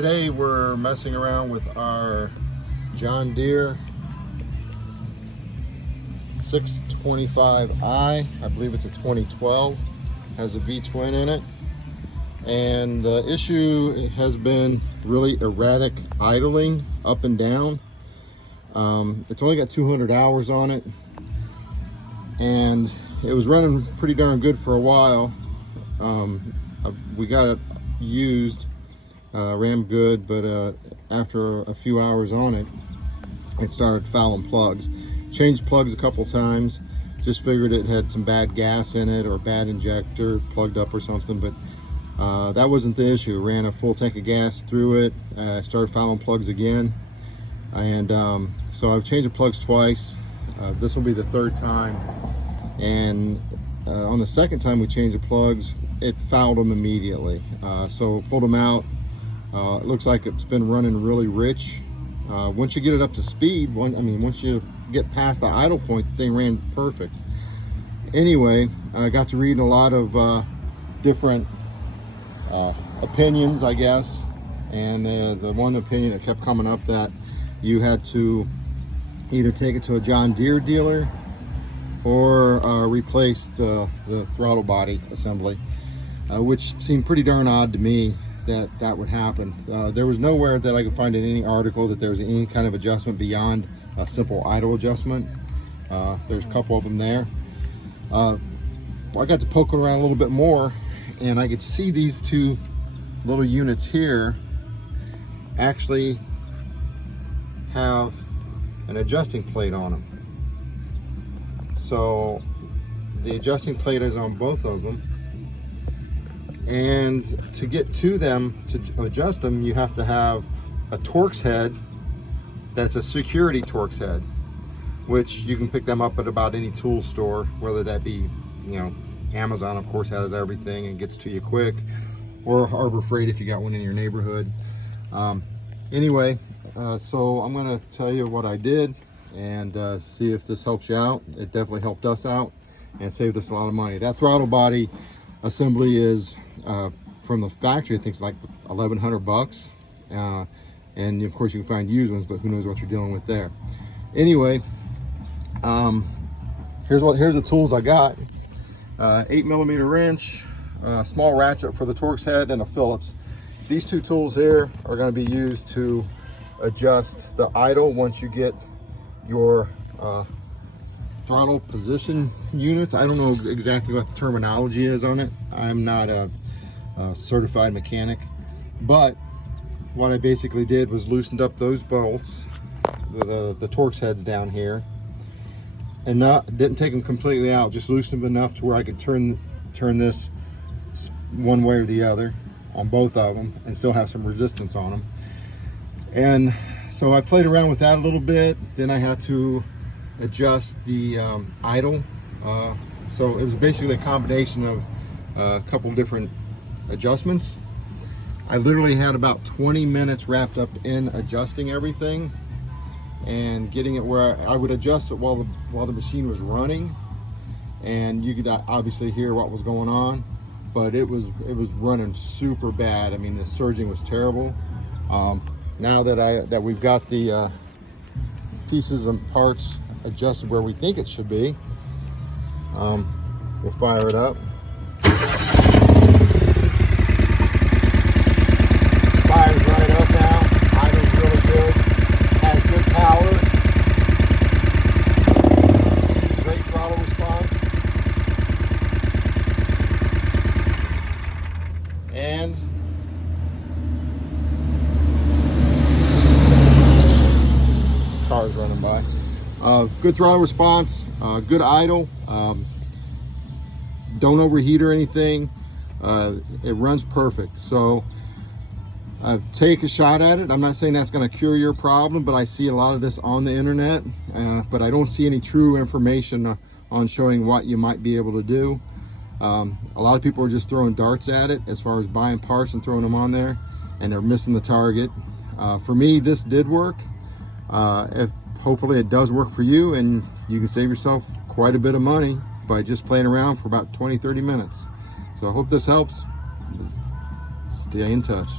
Today we're messing around with our John Deere 625i. I believe it's a 2012, has a V-twin in it, and the issue has been really erratic idling up and down. It's only got 200 hours on it, and it was running pretty darn good for a while. We got it used, ran good, but after a few hours on it, it started fouling plugs. Changed plugs a couple times, just figured it had some bad gas in it or bad injector plugged up or something, but that wasn't the issue. Ran a full tank of gas through it, started fouling plugs again, and so I've changed the plugs twice. This will be the third time, and on the second time we changed the plugs, it fouled them immediately. So pulled them out. It looks like it's been running really rich. Once you get it up to speed, once you get past the idle point, the thing ran perfect. Anyway, I got to read a lot of different opinions, I guess, and the one opinion that kept coming up that you had to either take it to a John Deere dealer or replace the throttle body assembly, which seemed pretty darn odd to me that would happen. There was nowhere that I could find in any article that there was any kind of adjustment beyond a simple idle adjustment. There's a couple of them there. I got to poking around a little bit more, and I could see these two little units here actually have an adjusting plate on them. So the adjusting plate is on both of them, and to get to them, to adjust them, you have to have a Torx head that's a security Torx head, which you can pick them up at about any tool store, whether that be, Amazon, of course, has everything and gets to you quick, or Harbor Freight if you got one in your neighborhood. Anyway, so I'm going to tell you what I did and see if this helps you out. It definitely helped us out and saved us a lot of money. That throttle body assembly is from the factory, I think it's like $1,100, and of course you can find used ones, but who knows what you're dealing with there. Anyway, here's the tools I got. 8mm wrench, small ratchet for the Torx head, and a Phillips. These two tools here are going to be used to adjust the idle once you get your throttle position units. I don't know exactly what the terminology is on it. I'm not a certified mechanic, but what I basically did was loosened up those bolts, the Torx heads down here, and didn't take them completely out, just loosened them enough to where I could turn this one way or the other on both of them and still have some resistance on them. And so I played around with that a little bit. Then I had to adjust the idle. So it was basically a combination of a couple different adjustments. I literally had about 20 minutes wrapped up in adjusting everything and getting it where I would adjust it while the machine was running, and you could obviously hear what was going on, but it was running super bad. I mean, the surging was terrible. Now that we've got the pieces and parts adjusted where we think it should be, we'll fire it up. Fires right up now. Idle's really good. Has good power. Great throttle response. And cars running by. Good throttle response, good idle, don't overheat or anything. It runs perfect. So take a shot at it. I'm not saying that's going to cure your problem, but I see a lot of this on the internet, but I don't see any true information on showing what you might be able to do. A lot of people are just throwing darts at it as far as buying parts and throwing them on there, and they're missing the target. For me, this did work. Hopefully it does work for you, and you can save yourself quite a bit of money by just playing around for about 20-30 minutes. So I hope this helps. Stay in touch.